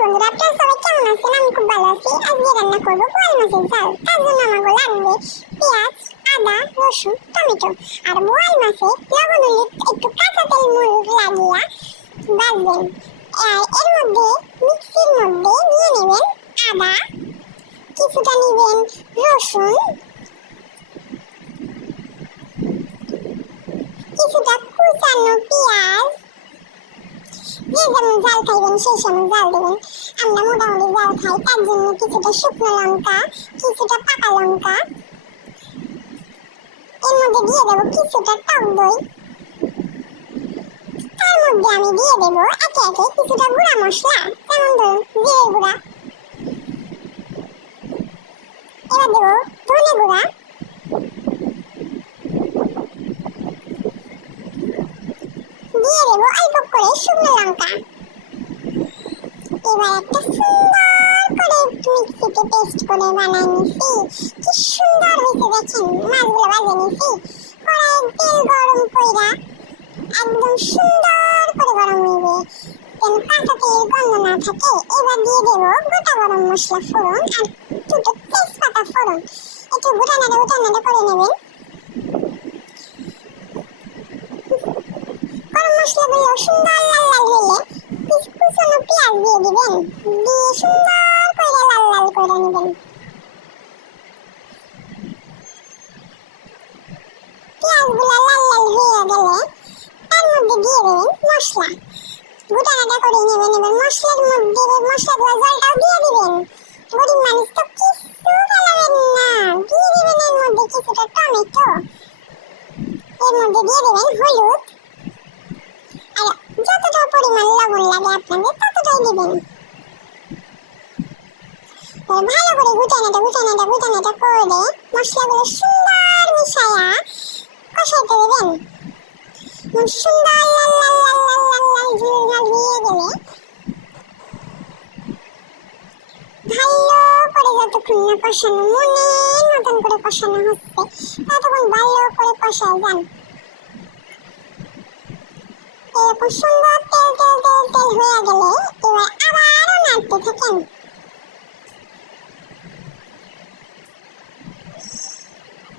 বন্ধুরা, আপনারা সবাই কেমন আছেন? আমি খুব ভালো আছি। আজকে রান্না করবো বোয়াল মাছের ঝাল। তার জন্য আমাকে লাগবে পেঁয়াজ, আদা, রসুন, টমেটো। আর বোয়াল মাছে লবণ হলুদ একটু কাঁচা তেল মরিচ লাগিয়ে ভাজবেন। আর এর মধ্যে মিক্সির মধ্যে নিয়ে নেবেন আদা, কিছুটা নেবেন রসুন, কিছুটা কুচানো পেঁয়াজ। যে যেমন ঝাল খাইবেন সেই সময় ঝাল দেবেন। আমরা মোটামুটি ঝাল খাই, তার জন্য কিছুটা শুকনো লঙ্কা, কিছুটা পাকা লঙ্কা। এর মধ্যে দিয়ে দেবো কিছুটা টক দই। তার মধ্যে আমি দিয়ে দেবো একে একে কিছুটা গুঁড়া মশলা, যেমন ধরুন জিরে গুঁড়া, এবার দেবো ধনে গুঁড়া, দিয়ে দেবো অল্প করে শুকনো লঙ্কা। এবার একটা সুন্দর করে মিক্সিতে পেস্ট করে বানাই নিছি। কি সুন্দর হয়েছে দেখেন। মাছগুলো ভাজে নিছি, কড়াইয়ে তেল গরম কইরা একদম সুন্দর করে গরম হইবে, যেন কাঁচা তেলের গন্ধ না থাকে। এবার দিয়ে দেবো গোটা গরম মশলা ফোড়ন আর দুটো তেজপাতা ফোড়ন। একটু গোটা নাড়া করে নেবেন। গরম মশলাগুলো সুন্দর লাল লাল হলে কুচানো পেঁয়াজ দিয়ে দিবেন, দিয়ে সুন্দর করে লাল লাল করে নেবেন। পেঁয়াজগুলো লাল লাল হয়ে গেলে তার মধ্যে দিয়ে দেবেন মশলা, গোটা নাড়া করে নেবেন। এবার মশলার মধ্যে মশলা দেওয়া জলটাও দিয়ে দিবেন। গরিব মানুষ তো কিছু ফেলাবেন না, দিয়ে দিবেন এর মধ্যে কিছুটা টমেটো, এর মধ্যে দিয়ে দেবেন হলুদ, আর যতটা পরিমাণ লবণ লাগে আপনাদের ততটাই দিবেন। ভালো করে গুটানাটা করে মশলাগুলো সুন্দর মিশায়া কষাইতে দেবেন। সুন্দর লাল লাল লাল লাল লাল লাল ঝোল ঝাল হয়ে গেলে ভালো করে যতক্ষণ না কষানো মনের মতন করে কষানো হচ্ছে ততক্ষণ ভালো করে কষায় যান। এরকম সুন্দর তেল তেল তেল তেল হয়ে গেলে এবার আবারও নাড়তে থাকেন।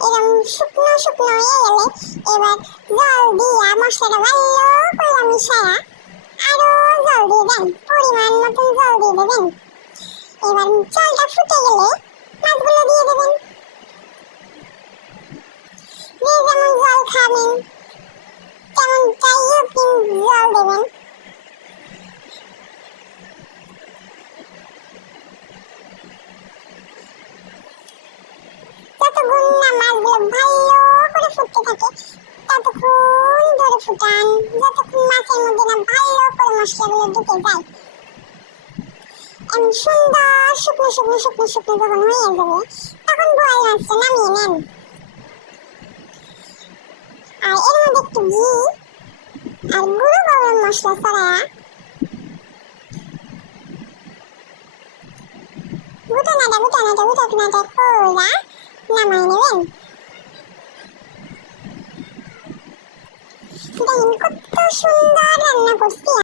এরকম শুকনো শুকনো হয়ে গেলে এবার জল দিয়া মশলাটা ভালো করে মিশায়া আরো জল দিয়ে দেন, পরিমাণ মতন জল দিয়ে দেবেন। এবার জলটা ফুটে গেলে মাছগুলো দিয়ে দেবেন। যে যেমন জল খাবেন তেমন চাইও জল দেবেন। যতক্ষণ না মাছগুলো ভালো করে ফুটতে থাকে ততক্ষণ ধরে ফুটান, যতক্ষণ মাছের মধ্যে না ভালো করে মশলাগুলো ঢুকে যায়। এমন সুন্দর শুকনো শুকনো শুকনো শুকনো যখন হয়ে যাবে তখন বোয়াল মাছটা নামিয়ে নেন। আর এর মধ্যে একটু ঘি আর গুঁড়ো গরম মশলা ছড়ায়া গুটানাটা করে নামাই নেবেন। দেখেন কত সুন্দর রান্না করছি।